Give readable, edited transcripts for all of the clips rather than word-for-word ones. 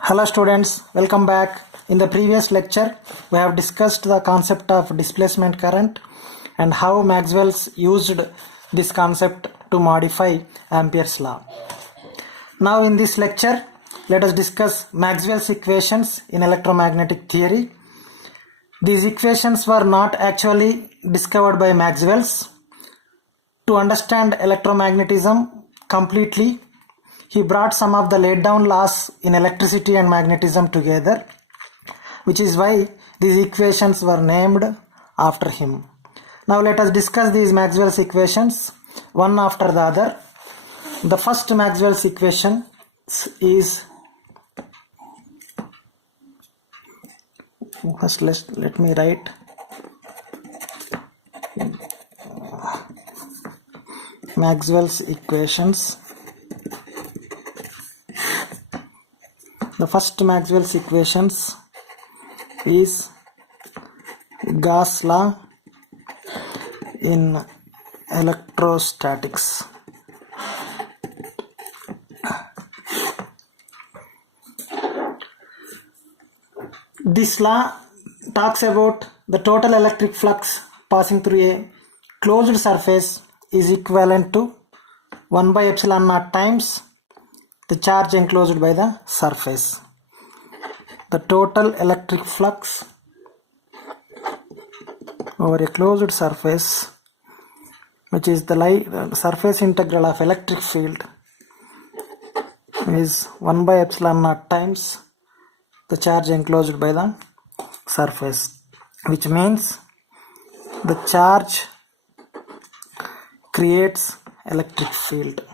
Hello students, welcome back. In the previous lecture, we have discussed the concept of displacement current and how Maxwell's used this concept to modify Ampere's law. Now in this lecture, let us discuss Maxwell's equations in electromagnetic theory. These equations were not actually discovered by Maxwell's. To understand electromagnetism completely, he brought some of the laid down laws in electricity and magnetism together, which is why these equations were named after him. Now let us discuss these Maxwell's equations one after the other. The first Maxwell's equation is, first let me write Maxwell's equations. The first Maxwell's equations is Gauss law in electrostatics. This law talks about the total electric flux passing through a closed surface is equivalent to 1 by epsilon naught times the charge enclosed by the surface. The total electric flux over a closed surface, which is the surface integral of electric field, is 1 by epsilon naught times the charge enclosed by the surface, which means the charge creates electric field,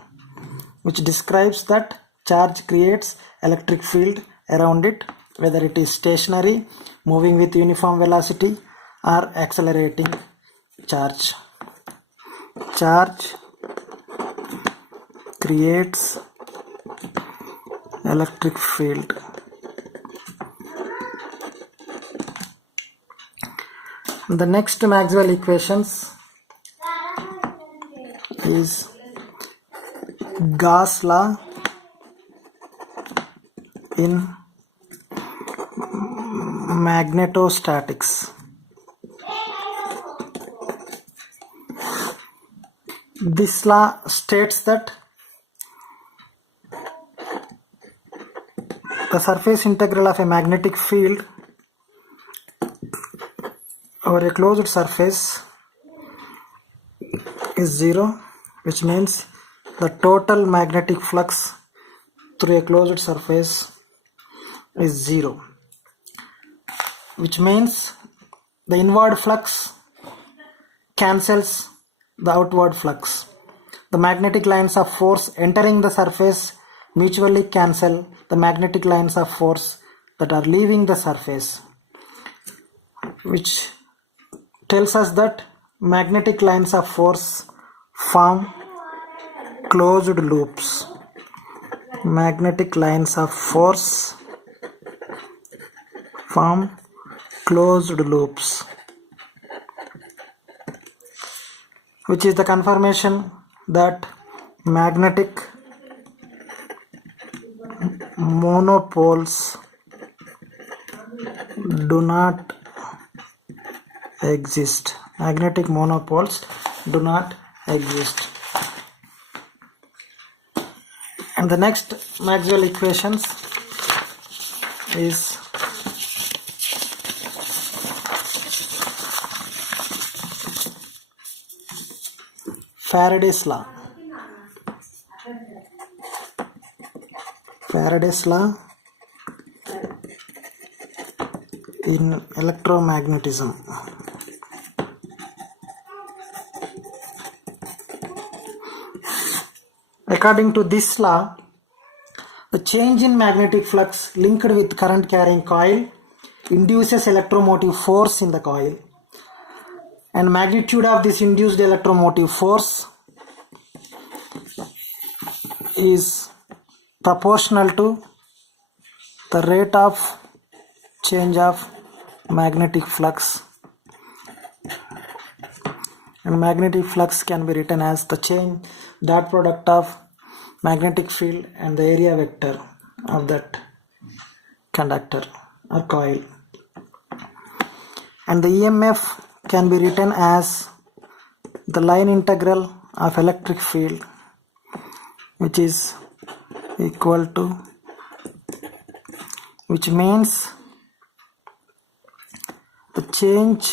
which describes that charge creates electric field around it, whether it is stationary, moving with uniform velocity, or accelerating charge. Charge creates electric field. The next Maxwell equations is Gauss law in magnetostatics. This law states that the surface integral of a magnetic field over a closed surface is 0, which means the total magnetic flux through a closed surface is 0, which means the inward flux cancels the outward flux. The magnetic lines of force entering the surface mutually cancel the magnetic lines of force that are leaving the surface, which tells us that magnetic lines of force form closed loops. Magnetic lines of force form closed loops, which is the confirmation that magnetic monopoles do not exist. Magnetic monopoles do not exist. And the next Maxwell equations is Faraday's law. Faraday's law in electromagnetism. According to this law, the change in magnetic flux linked with current carrying coil induces electromotive force in the coil, and magnitude of this induced electromotive force is proportional to the rate of change of magnetic flux, and magnetic flux can be written as the change dot product of magnetic field and the area vector of that conductor or coil, and the EMF can be written as the line integral of electric field, which is equal to, which means the change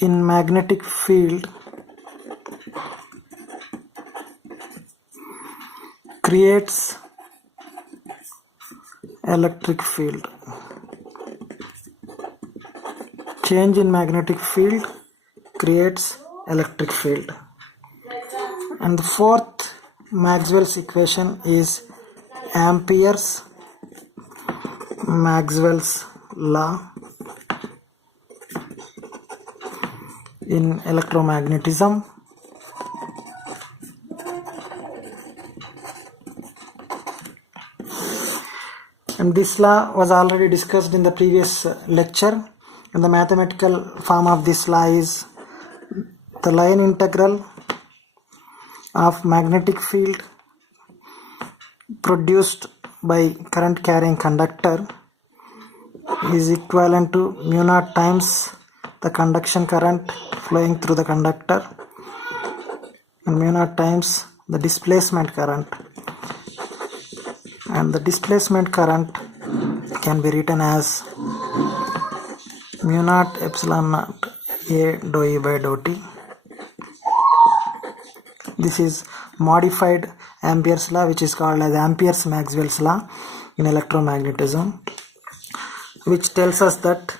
in magnetic field creates electric field. Change in magnetic field creates electric field. And the fourth Maxwell's equation is Maxwell's law in electromagnetism. And this law was already discussed in the previous lecture, and the mathematical form of this law is the line integral of magnetic field produced by current carrying conductor is equivalent to mu naught times the conduction current flowing through the conductor and mu naught times the displacement current. And the displacement current can be written as mu naught epsilon naught A dou E by dou T. This is modified Ampere's law, which is called as Ampere's Maxwell's law in electromagnetism, which tells us that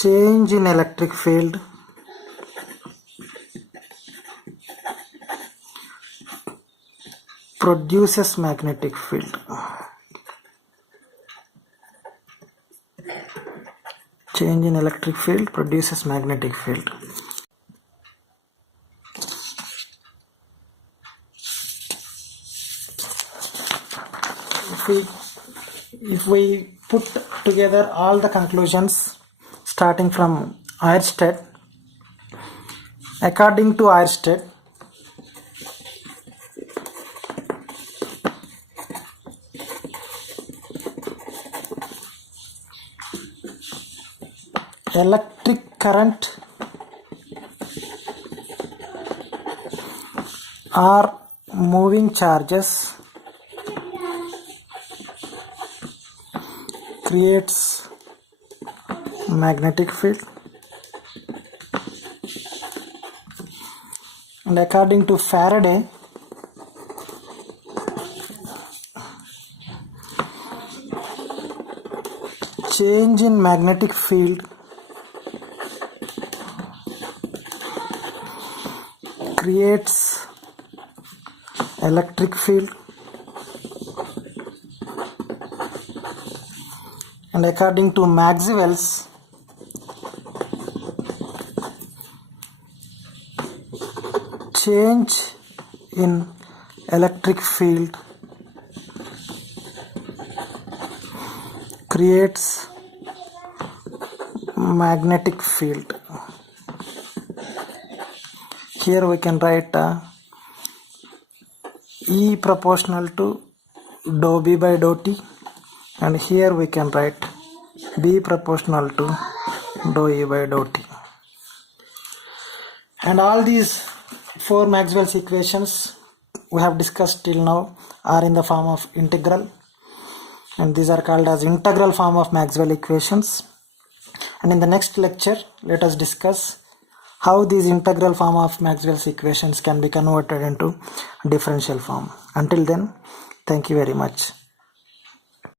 change in electric field produces magnetic field. Change in electric field produces magnetic field. If we put together all the conclusions starting from Ørsted, according to Ørsted, electric current or moving charges creates magnetic field, and according to Faraday, change in magnetic field creates electric field, and according to Maxwell's, change in electric field creates magnetic field. Here we can write E proportional to dou B by dou T, and here we can write B proportional to dou E by dou T. And all these four Maxwell's equations we have discussed till now are in the form of integral, and these are called as integral form of Maxwell equations. And in the next lecture, let us discuss how these integral form of Maxwell's equations can be converted into differential form. Until then, thank you very much.